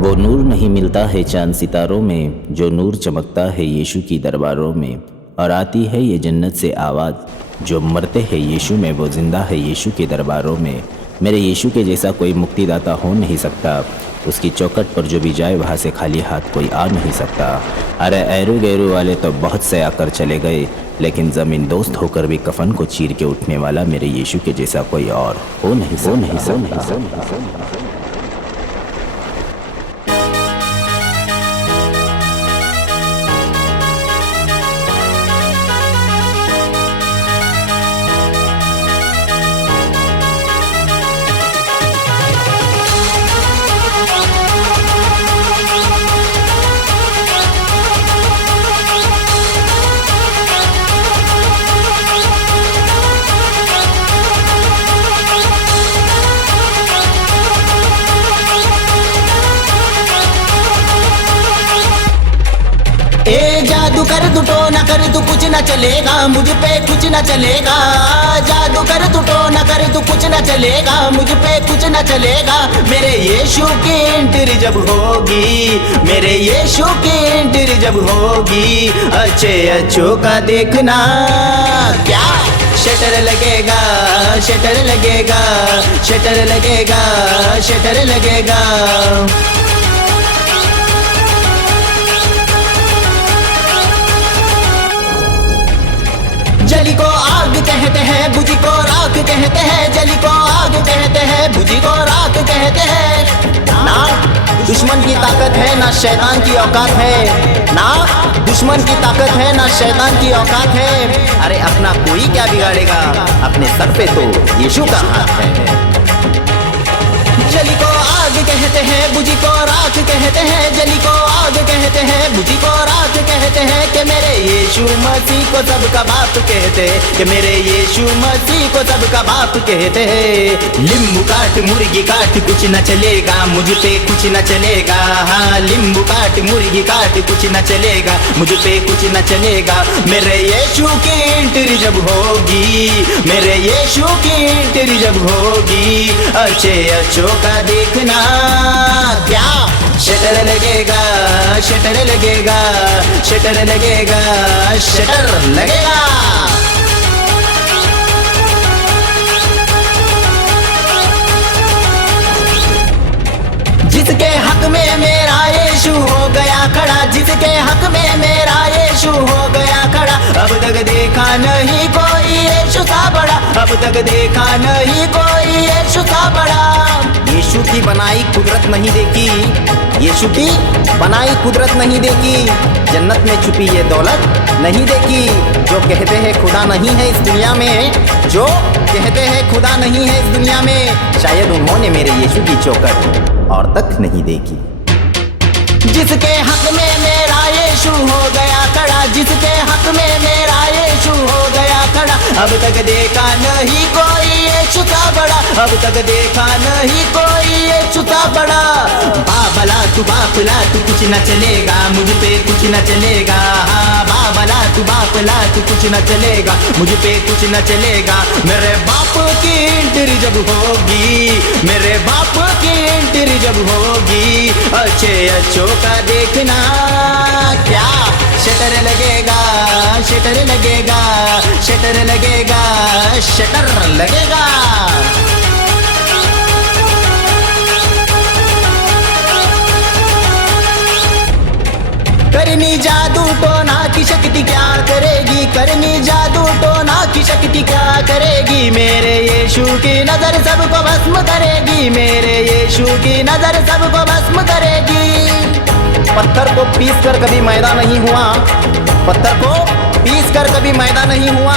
वो नूर नहीं मिलता है चांद सितारों में जो नूर चमकता है यीशु की दरबारों में। और आती है ये जन्नत से आवाज़ जो मरते हैं यीशु में, वो जिंदा है यीशु के दरबारों में। मेरे यीशु के जैसा कोई मुक्तिदाता हो नहीं सकता, उसकी चौखट पर जो भी जाए वहाँ से खाली हाथ कोई आ नहीं सकता। अरे ऐरू गैरू वाले तो बहुत से आकर चले गए, लेकिन ज़मीन दोस्त होकर भी कफन को चीर के उठने वाला मेरे यीशु के जैसा कोई और हो नहीं सकता। ए जादू कर तू तो न कर तू कुछ न चलेगा, मुझ पे कुछ न चलेगा। जादू कर तू तो न कर तू कुछ न चलेगा, मुझ पे कुछ न चलेगा। मेरे यीशु की एंट्री जब होगी, मेरे यीशु की एंट्री जब होगी, अच्छे अच्छों का देखना क्या शटर लगेगा, शटर लगेगा, शटर लगेगा, शटर लगेगा। जली को आग कहते हैं, बुझी को राख कहते हैं। जली को आग कहते हैं, बुझी को राख कहते हैं। ना दुश्मन की ताकत है ना शैतान की औकात है, ना दुश्मन की ताकत है ना शैतान की औकात है। अरे अपना कोई क्या बिगाड़ेगा, अपने सर पे तो यीशु का हाथ है। जली को आग कहते हैं, बुझी को राख कहते हैं। जली को आग कहते हैं, बुझी को राख कहते हैं। कि मेरे यीशु मसीह को सबका बाप कहते हैं, कि मेरे यीशु मसीह को सबका बाप कहते हैं। लिंबू काट मुर्गी काट कुछ न चलेगा, मुझ पे कुछ न चलेगा। हाँ लिंबू काट मुर्गी काट कुछ न चलेगा, मुझ पे कुछ न चलेगा। मेरे यीशु की एंट्री जब होगी, मेरे यीशु की एंट्री जब होगी, अच्छे अच्छों का देखना क्या शटर लगेगा, शटर लगेगा, शटर लगेगा, शटर लगेगा। जिसके हक में मेरा यीशु हो गया खड़ा, जिसके हक में मेरा यीशु हो गया खड़ा। अब तक देखा नहीं कोई यीशु सा बड़ा, अब तक देखा नहीं कोई यीशु सा बड़ा। यीशु की बनाई कुदरत नहीं देखी, यीशु की बनाई कुदरत नहीं देखी। जन्नत में छुपी ये दौलत नहीं देखी। जो कहते हैं खुदा नहीं है इस दुनिया में, जो कहते हैं खुदा नहीं है इस दुनिया में, शायद उन्होंने मेरे यीशु की चौखट और तक नहीं देखी। जिसके हक में मेरा यीशु हो गया खड़ा, जिसके हक में मेरा यीशु हो गया खड़ा। अब तक देखा नहीं कोई यीशु सा बड़ा, अब तक देखा नहीं कोई यीशु सा बड़ा। बाबला तू बापला तू कुछ न चलेगा, मुझ पे कुछ न चलेगा। हाँ बाबला तू बापला तू कुछ न चलेगा, मुझ पे कुछ न चलेगा। मेरे बाप की एंट्री जब होगी, मेरे बाप की एंट्री जब होगी, अच्छे अच्छों का देखना क्या शटर लगेगा, शटर लगेगा, शटर लगेगा, शटर लगेगा। करनी जादू टोना की शक्ति क्या करेगी, करनी जादू टोना की शक्ति क्या करेगी। मेरे यीशु की नजर सबको भस्म करेगी, मेरे यीशु की नजर सबको भस्म करेगी। पत्थर को पीस कर कभी मैदा नहीं हुआ, पत्थर को पीस कर कभी मैदा नहीं हुआ,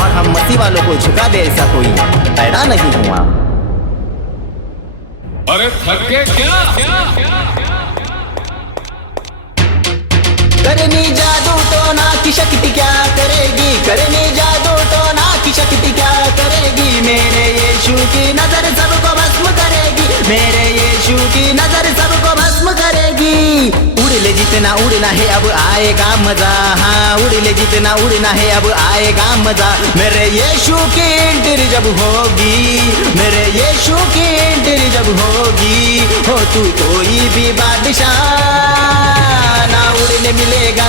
और हम मसीह वालों को झुका दे ऐसा कोई पैदा नहीं हुआ। अरे थके क्या, करनी जादू टोना की शक्ति क्या करेगी, करनी जादू टोना की शक्ति क्या करेगी। मेरे यीशु की नजर सबको भस्म करेगी, मेरे यीशु की नजर सबको भस्म करेगी। उड़ले जितना उड़ना है अब आएगा मजा, हाँ उड़ले जितना उड़ना है अब आएगा मजा। मेरे यीशु की एंट्री जब होगी, मेरे यीशु की एंट्री जब होगी, हो तू कोई भी बादशाह ना उड़ने मिलेगा